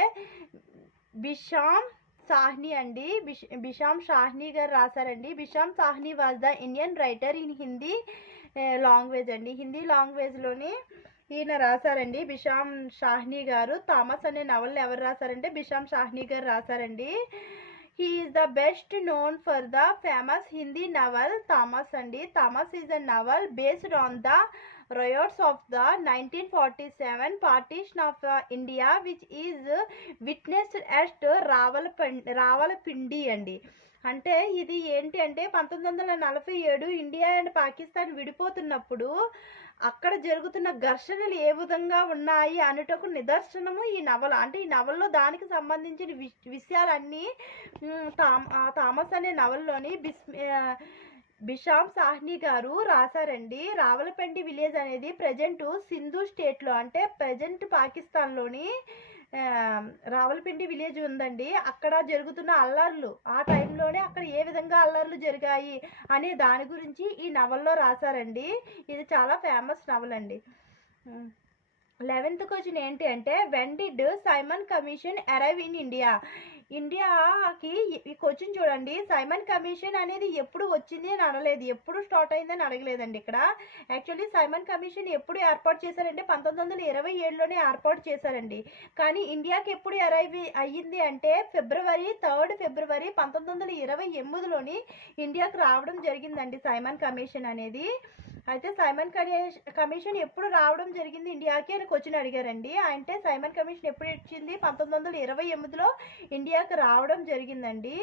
బిషామ్ సాహ్ని అండి. బిషామ్ సాహ్ని గారు రాశారండి. Bhisham Sahni was the Indian writer in Hindi language అండి. హిందీ లాంగ్వేజ్లోని ఈయన రాశారండి బిషామ్ సాహ్ని గారు. థామస్ అనే నవల్ ఎవరు రాశారంటే బిషామ్ సాహ్ని గారు రాశారండి. He is the best known for the famous Hindi novel Thomas అండి. Thomas is a novel based on the riots of the 1947 partition of India which is witnessed at రావలపిండి అండి. అంటే ఇది ఏంటి అంటే 1947 ఇండియా అండ్ పాకిస్తాన్ విడిపోతున్నప్పుడు అక్కడ జరుగుతున్న ఘర్షణలు ఏ విధంగా ఉన్నాయి అనుటకు నిదర్శనము ఈ నవల. అంటే ఈ నవల్లో దానికి సంబంధించిన విషయాలన్నీ థామస్ అనే నవల్లోని బిషామ్ సాహ్ని గారు రాశారండి. రావలపిండి విలేజ్ అనేది ప్రజెంట్ సింధు స్టేట్లో అంటే ప్రజెంట్ పాకిస్తాన్లోని రావలపిండి విలేజ్ ఉందండి. అక్కడ జరుగుతున్న అల్లర్లు, ఆ టైంలోనే అక్కడ ఏ విధంగా అల్లర్లు జరిగాయి అనే దాని గురించి ఈ నవల్లో రాశారండి. ఇది చాలా ఫేమస్ నవల్ అండి. 11th క్వశ్చన్ ఏంటి అంటే when did Simon commission arrive in India? ఇండియాకి ఈ క్వశ్చన్ చూడండి. సైమన్ కమిషన్ అనేది ఎప్పుడు వచ్చింది అని అడగలేదు, ఎప్పుడు స్టార్ట్ అయిందని అడగలేదండి. ఇక్కడ యాక్చువల్లీ సైమన్ కమిషన్ ఎప్పుడు ఏర్పాటు చేశారంటే 1927లోనే ఏర్పాటు చేశారండి. కానీ ఇండియాకి ఎప్పుడు అరైవ్ అయ్యింది అంటే ఫిబ్రవరి 1928లోని ఇండియాకి రావడం జరిగిందండి సైమన్ కమిషన్ అనేది. అయితే సైమన్ కమిషన్ ఎప్పుడు రావడం జరిగింది ఇండియాకి అని క్వశ్చన్ అడిగారండి. అంటే సైమన్ కమిషన్ ఎప్పుడు ఇచ్చింది? 1928లో ఇండియాకి రావడం జరిగిందండి.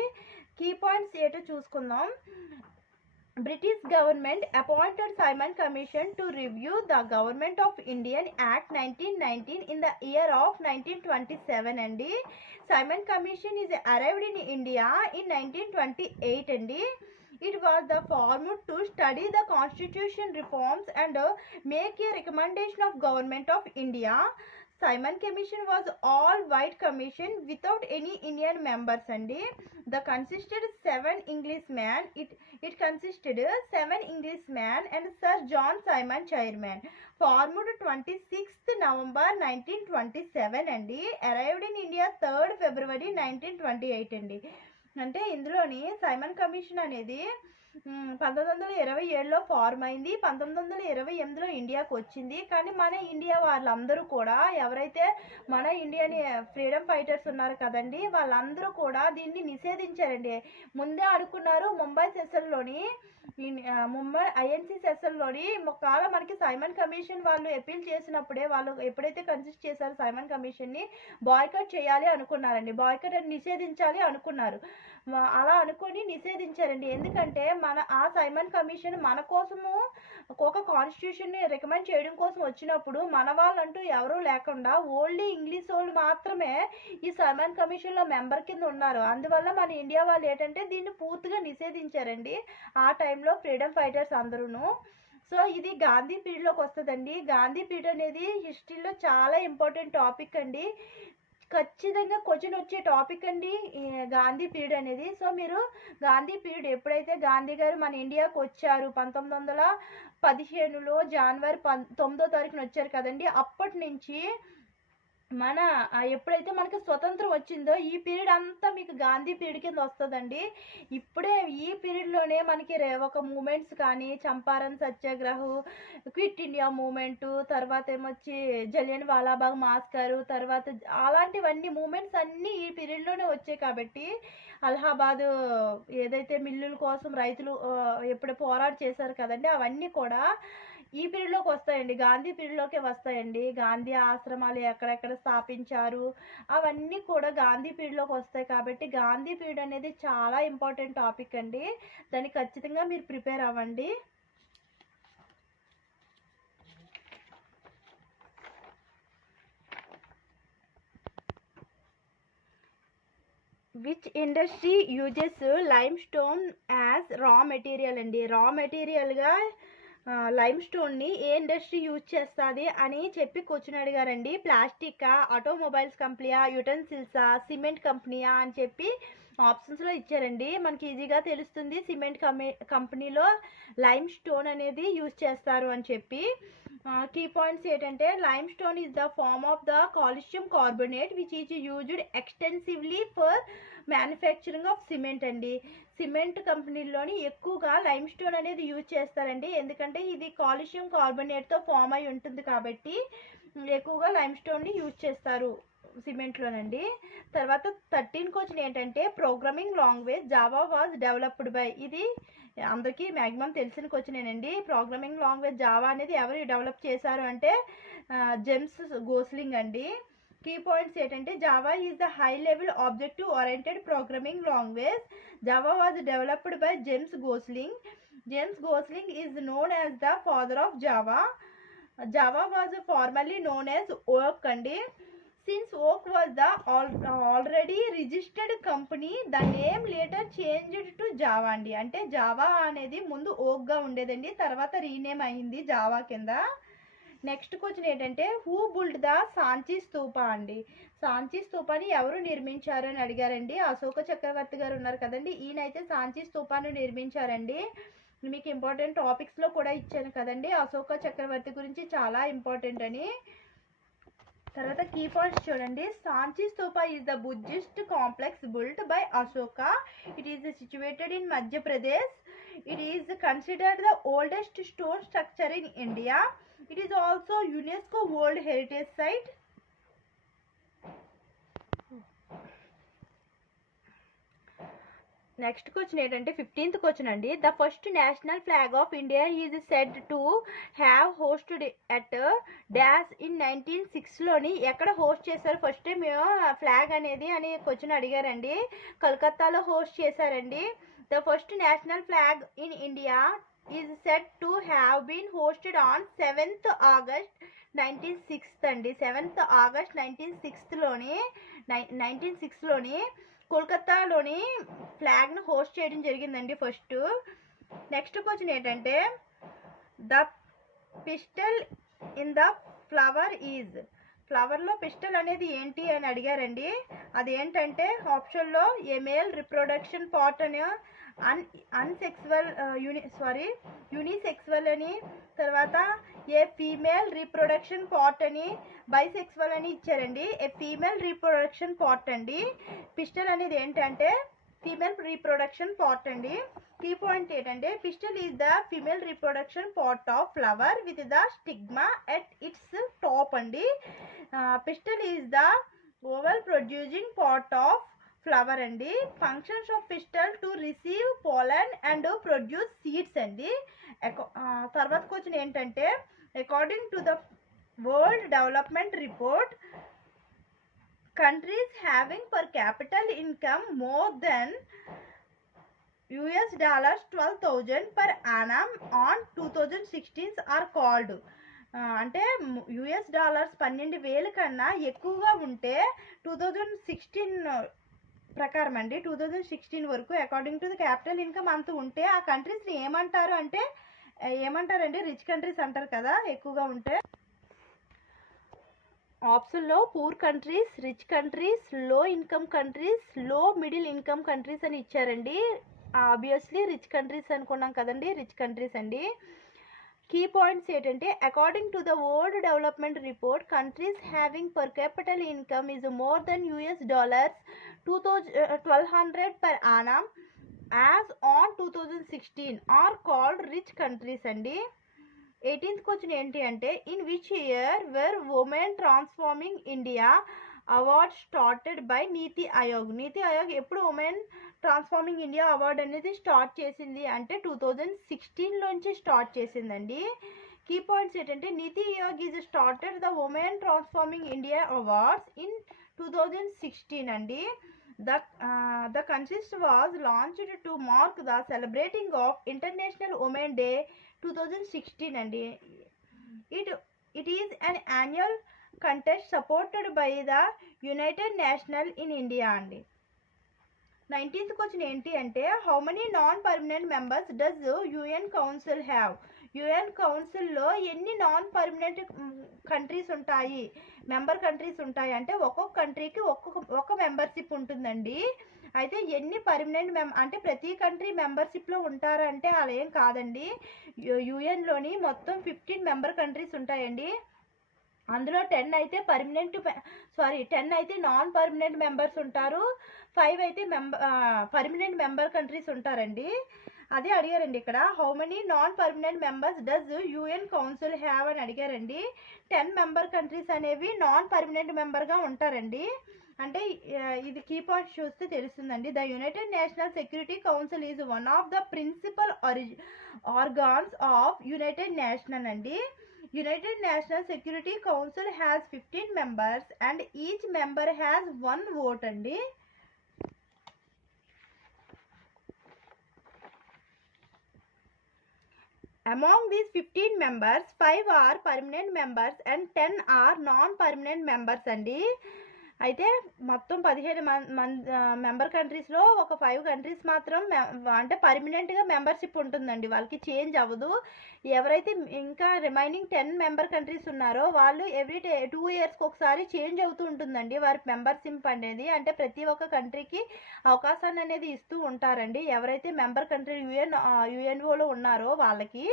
కీ పాయింట్స్ ఏంటో చూసుకుందాం. British government appointed Simon Commission to review the Government of Indian Act 1919 in the year of 1927 అండి. Simon Commission is arrived in India in 1928 అండి. It was the form to study the constitution reforms and make a recommendation of Government of India. Simon Commission was all white commission without any Indian members అండి. The consisted 7 Englishmen. It consisted 7 Englishmen and Sir John Simon chairman. Formed 26th November 1927 అండి. Arrived in India 3rd February 1928 అండి. అంటే ఇందులోని Simon commission అనేది 1927లో form అయింది. 1928లో ఇండియాకు వచ్చింది. కానీ మన ఇండియా వాళ్ళందరూ కూడా, ఎవరైతే మన ఇండియన్ ఫ్రీడమ్ ఫైటర్స్ ఉన్నారు కదండి, వాళ్ళందరూ కూడా దీన్ని నిషేధించారండి. ముందే అనుకున్నారు ముంబై సెషన్లోని, ముంబై ఐఎన్సి సెషన్లోని ఒకవేళ మనకి సైమన్ కమిషన్ వాళ్ళు అపీల్ చేసినప్పుడే, వాళ్ళు ఎప్పుడైతే కన్సిస్ట్ చేశారో సైమన్ కమిషన్ని బాయ్కట్ చేయాలి అనుకున్నారండి. బాయ్కట్ అని నిషేధించాలి అనుకున్నారు. అలా అనుకొని నిషేధించారండి. ఎందుకంటే ఆ సైమన్ కమిషన్ మన కోసము ఒక కాన్స్టిట్యూషన్ని రికమెండ్ చేయడం కోసం వచ్చినప్పుడు మన వాళ్ళంటూ ఎవరూ లేకుండా ఓన్లీ ఇంగ్లీష్ వాళ్ళు మాత్రమే ఈ సైమన్ కమిషన్లో మెంబర్ కింద ఉన్నారు. అందువల్ల మన ఇండియా వాళ్ళు ఏంటంటే దీన్ని పూర్తిగా నిషేధించారండి ఆ టైంలో ఫ్రీడమ్ ఫైటర్స్ అందరూను. సో ఇది గాంధీ పీరియడ్లోకి వస్తుందండి. గాంధీ పీరియడ్ అనేది హిస్టరీలో చాలా ఇంపార్టెంట్ టాపిక్ అండి. ఖచ్చితంగా క్వశ్చన్ వచ్చే టాపిక్ అండి గాంధీ పీరియడ్ అనేది. సో మీరు గాంధీ పీరియడ్ ఎప్పుడైతే గాంధీ గారు మన ఇండియాకు వచ్చారు 1915లో జనవరి 9వ తారీఖున వచ్చారు కదండి, అప్పటి నుంచి మన ఎప్పుడైతే మనకి స్వతంత్రం వచ్చిందో ఈ పీరియడ్ అంతా మీకు గాంధీ పీరియడ్ కింద వస్తుందండి. ఇప్పుడే ఈ పీరియడ్లోనే మనకి ఒక మూమెంట్స్ కానీ చంపారన్ సత్యాగ్రహం, క్విట్ ఇండియా మూమెంటు, తర్వాత ఏమొచ్చి జలియన్ వాలాబాగ్ మాస్కరు, తర్వాత అలాంటివన్నీ మూమెంట్స్ అన్నీ ఈ పీరియడ్లోనే వచ్చాయి. కాబట్టి అలహాబాద్ ఏదైతే మిల్లుల కోసం రైతులు ఎప్పుడు పోరాట చేశారు కదండి, అవన్నీ కూడా ఈ పీరియడ్లోకి వస్తాయండి. గాంధీ పీరియడ్లోకే వస్తాయండి. గాంధీ ఆశ్రమాలు ఎక్కడెక్కడ స్థాపించారు అవన్నీ కూడా గాంధీ పీరియడ్లోకి వస్తాయి. కాబట్టి గాంధీ పీరియడ్ అనేది చాలా ఇంపార్టెంట్ టాపిక్ అండి. దాన్ని ఖచ్చితంగా మీరు ప్రిపేర్ అవ్వండి. Which industry uses lime stone as raw material అండి. రా మెటీరియల్గా లైమ్ స్టోన్ని ఏ ఇండస్ట్రీ యూజ్ చేస్తుంది అని చెప్పి క్వశ్చన్ అడిగారండి. ప్లాస్టికా, ఆటోమొబైల్స్ కంపెనీయా, యుటెన్సిల్సా, సిమెంట్ కంపెనీయా అని చెప్పి ఆప్షన్స్లో ఇచ్చారండి. మనకి ఈజీగా తెలుస్తుంది సిమెంట్ కంపెనీలో లైమ్ స్టోన్ అనేది యూజ్ చేస్తారు అని చెప్పి. కీ పాయింట్స్ ఏంటంటే limestone is the form of the calcium carbonate which is used extensively for manufacturing of cement అండి. సిమెంట్ కంపెనీల్లోని ఎక్కువగా లైమ్ స్టోన్ అనేది యూజ్ చేస్తారండి. ఎందుకంటే ఇది కాల్షియం కార్బోనేట్తో ఫామ్ అయి ఉంటుంది కాబట్టి ఎక్కువగా లైమ్ స్టోన్ని యూజ్ చేస్తారు సిమెంట్లోనండి. తర్వాత 13 క్వశ్చన్ ఏంటంటే programming language Java was developed by. ఇది అందరికీ మ్యాక్సిమం తెలిసిన క్వశ్చనేనండి. ప్రోగ్రామింగ్ లాంగ్వేజ్ జావా అనేది ఎవరు డెవలప్ చేశారు అంటే జేమ్స్ గోస్లింగ్ అండి. కీ పాయింట్స్ ఏంటంటే Java is the high level objective oriented programming language. Java was developed by James Gosling. James Gosling is known as the father of Java. Java was formally known as ఓక్ అండి. Since ఓక్ was the already registered company the name later changed to Java అండి. అంటే Java అనేది ముందు ఓక్గా ఉండేదండి, తర్వాత rename అయింది జావా కింద. నెక్స్ట్ క్వశ్చన్ ఏంటంటే హూ బుల్డ్ ద సాంచీ స్తూపా అండి. సాంచీ స్తూపాని ఎవరు నిర్మించారు అని అడిగారండి. అశోక చక్రవర్తి గారు ఉన్నారు కదండి, ఈయనైతే సాంచీ స్తూపాన్ని నిర్మించారండి. మీకు ఇంపార్టెంట్ టాపిక్స్లో కూడా ఇచ్చాను కదండి అశోక చక్రవర్తి గురించి, చాలా ఇంపార్టెంట్ అని. తర్వాత కీ పాయింట్స్ చూడండి. Sanchi స్తూపా is the Buddhist complex built by Ashoka. It is situated in Madhya Pradesh. It is considered the oldest stone structure in India. It is also UNESCO World Heritage Site. Next question ఏంటంటే 15th question అండి. The first national flag of India is said to have hosted at dash in 1906లోని ఎక్కడ host చేశారు first time flag అనేది అని question అడిగారండి. కలకత్తాలో host చేశారండి. The first national flag in India is said to have been hosted on 7th August 1906 అండి. 7th August 1906లోని కోల్కతాలోని ఫ్లాగ్ను హోస్ట్ చేయడం జరిగిందండి ఫస్ట్. నెక్స్ట్ క్వశ్చన్ ఏంటంటే the pistil in the flower is. ఫ్లవర్లో పిస్టల్ అనేది ఏంటి అని అడిగారండి. అది ఏంటంటే ఆప్షన్లో ఏ మేల్ రిప్రొడక్షన్ పార్ట్ అని, యూనిసెక్సువల్ అని, తర్వాత ఏ ఫీమేల్ రీప్రొడక్షన్ పార్ట్ అని, బైసెక్సువల్ అని ఇచ్చారండి. ఏ ఫీమేల్ రీప్రొడక్షన్ పార్ట్ అండి. పిస్టల్ అనేది ఏంటంటే ఫీమేల్ రీప్రొడక్షన్ పార్ట్ అండి. కీ పాయింట్ ఏంటంటే pistil is the female reproduction part of flower with the stigma at its top అండి. Pistol is the ovule producing part of flower అండి. Functions of pistil to receive pollen and produce seeds అండి. తర్వాత question ఏంటంటే according to the world development report countries having per capita income more than $12,000 per annum on 2016 are called. అంటే $12,000 కన్నా ఎక్కువగా ఉంటే 2016 ప్రకారం అండి, 2016 వరకు according to the capital income అంత ఉంటే ఆ కంట్రీస్ని ఏమంటారు అంటే ఏమంటారండి, రిచ్ కంట్రీస్ అంటారు కదా ఎక్కువగా ఉంటే. ఆప్షన్లో poor countries, rich countries, low income countries, low middle income countries అని ఇచ్చారండి. ఆబ్వియస్లీ రిచ్ కంట్రీస్ అనుకున్నాం కదండి, రిచ్ కంట్రీస్ అండి. కీ పాయింట్స్ ఏంటంటే according to the world development Report countries having per capita income is more than $1200 per annum as on 2016 are called rich countries అండి. 18th question ఏంటి అంటే in which year were women transforming India award started by NITI Aayog. నీతి ఆయోగ్ ఎప్పుడు women transforming India award అనేది start చేసింది అంటే 2016లోంచి start చేసిందండి. Key points ఏంటంటే నీతి Aayog is started the women transforming India awards in 2016 అండి. The contest was launched to mark the celebrating of International Women Day 2016 అండి. It is an annual contest supported by the United Nations in India అండి. 19th question ఏంటి అంటే how many non permanent members does UN council have. UN కౌన్సిల్లో ఎన్ని non permanent countries ఉంటాయి, member countries ఉంటాయి అంటే ఒక్కొక్క కంట్రీకి ఒక్క మెంబర్షిప్ ఉంటుందండి. అయితే ఎన్ని పర్మనెంట్ అంటే ప్రతి కంట్రీ మెంబర్షిప్లో ఉంటారంటే అలా ఏం కాదండి. యుఎన్లోని మొత్తం 15 మెంబర్ కంట్రీస్ ఉంటాయండి. అందులో 10 అయితే 10 అయితే నాన్ పర్మనెంట్ మెంబర్స్ ఉంటారు, 5 అయితే పర్మనెంట్ మెంబర్ కంట్రీస్ ఉంటారండి. అదే అడిగారండి ఇక్కడ how many non permanent members does UN council have అని అడిగారండి. 10 మెంబర్ కంట్రీస్ అనేవి నాన్ పర్మనెంట్ మెంబర్గా ఉంటారండి. అంటే ఇది కీ పాయింట్స్ చూస్తే తెలుస్తుందండి. The United National Security Council is one of the principal organs of United Nation అండి. United National Security Council has 15 members and each member has 1 vote అండి. Among these 15 members, 5 are permanent members and 10 are non-permanent members అండి. అయితే మొత్తం 15 member కంట్రీస్లో ఒక 5 countries మాత్రం అంటే పర్మనెంట్గా మెంబర్షిప్ ఉంటుందండి, వాళ్ళకి చేంజ్ అవ్వదు. ఎవరైతే ఇంకా రిమైనింగ్ 10 మెంబర్ కంట్రీస్ ఉన్నారో వాళ్ళు ఎవ్రీ 2 ఇయర్స్కి ఒకసారి చేంజ్ అవుతూ ఉంటుందండి వారి మెంబర్షిప్ అనేది. అంటే ప్రతి ఒక్క కంట్రీకి అవకాశాన్ని అనేది ఇస్తూ ఉంటారండి ఎవరైతే మెంబర్ కంట్రీ యుఎన్ఓలో ఉన్నారో వాళ్ళకి.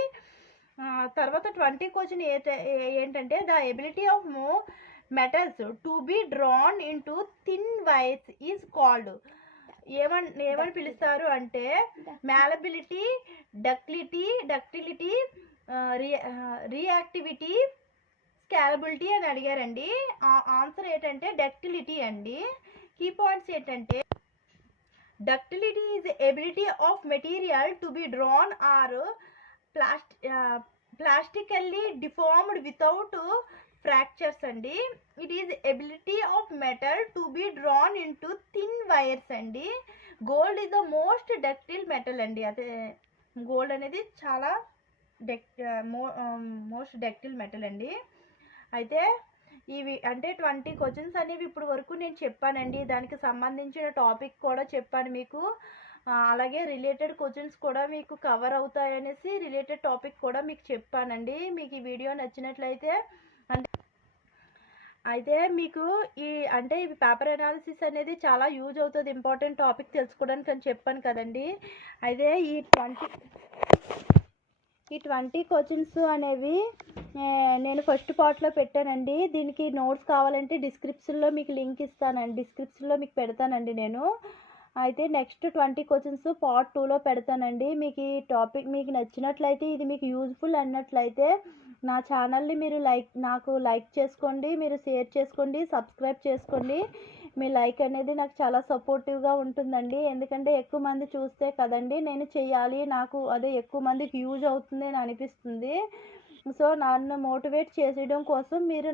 తర్వాత 20 క్వశ్చన్ ఏంటంటే the ability of metals to be drawn into thin wires is called. ఏమని పిలుస్తారు అంటే మ్యాలబిలిటీ, డక్టిలిటీ, రియాక్టివిటీ, స్కేలబిలిటీ అని అడిగారండి. ఆన్సర్ ఏంటంటే డక్టిలిటీ అండి. కీ పాయింట్స్ ఏంటంటే ductility is ability of material to be drawn or plastically deformed without fractures అండి. It is ability of metal to be drawn into thin wires అండి. Gold is the most ductile metal అండి. అదే gold అనేది చాలా most ductile metal అండి. అయితే ఇవి అంటే 20 క్వశ్చన్స్ అనేవి ఇప్పుడు వరకు నేను చెప్పానండి. దానికి సంబంధించిన టాపిక్ కూడా చెప్పాను మీకు. అలాగే రిలేటెడ్ క్వశ్చన్స్ కూడా మీకు కవర్ అవుతాయనేసి రిలేటెడ్ టాపిక్ కూడా మీకు చెప్పానండి. మీకు ఈ వీడియో నచ్చినట్లయితే అయితే మీకు ఇవి పేపర్ అనాలిసిస్ అనేది చాలా యూజ్ అవుతుంది, ఇంపార్టెంట్ టాపిక్ తెలుసుకోవడానికి అని చెప్పాను కదండి. అయితే ఈ 20 క్వశ్చన్స్ అనేవి నేను ఫస్ట్ పార్ట్లో పెట్టానండి. దీనికి నోట్స్ కావాలంటే డిస్క్రిప్షన్లో మీకు లింక్ ఇస్తానండి, డిస్క్రిప్షన్లో మీకు పెడతానండి నేను. అయితే నెక్స్ట్ 20 క్వశ్చన్స్ పార్ట్ 2లో పెడతానండి. మీకు ఈ టాపిక్ మీకు నచ్చినట్లయితే, ఇది మీకు యూజ్ఫుల్ అన్నట్లయితే నా ఛానల్ని మీరు నాకు లైక్ చేసుకోండి, మీరు షేర్ చేసుకోండి, సబ్స్క్రైబ్ చేసుకోండి. మీ లైక్ అనేది నాకు చాలా సపోర్టివ్గా ఉంటుందండి. ఎందుకంటే ఎక్కువ మంది చూస్తే కదండి నేను చేయాలి, నాకు అదే ఎక్కువ మందికి యూజ్ అవుతుంది అని అనిపిస్తుంది. సో నన్ను మోటివేట్ చేసేయడం కోసం మీరు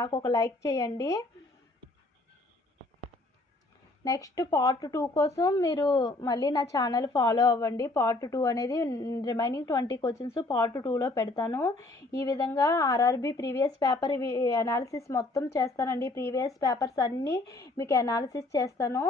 నాకు ఒక లైక్ చేయండి. నెక్స్ట్ పార్ట్ 2 కోసం మీరు మళ్ళీ నా ఛానల్ ఫాలో అవ్వండి. పార్ట్ 2 అనేది రిమైనింగ్ 20 క్వశ్చన్స్ పార్ట్ 2లో పెడతాను. ఈ విధంగా ఆర్ఆర్బీ ప్రీవియస్ పేపర్ అనాలిసిస్ మొత్తం చేస్తానండి. ప్రీవియస్ పేపర్స్ అన్నీ మీకు అనాలిసిస్ చేస్తాను.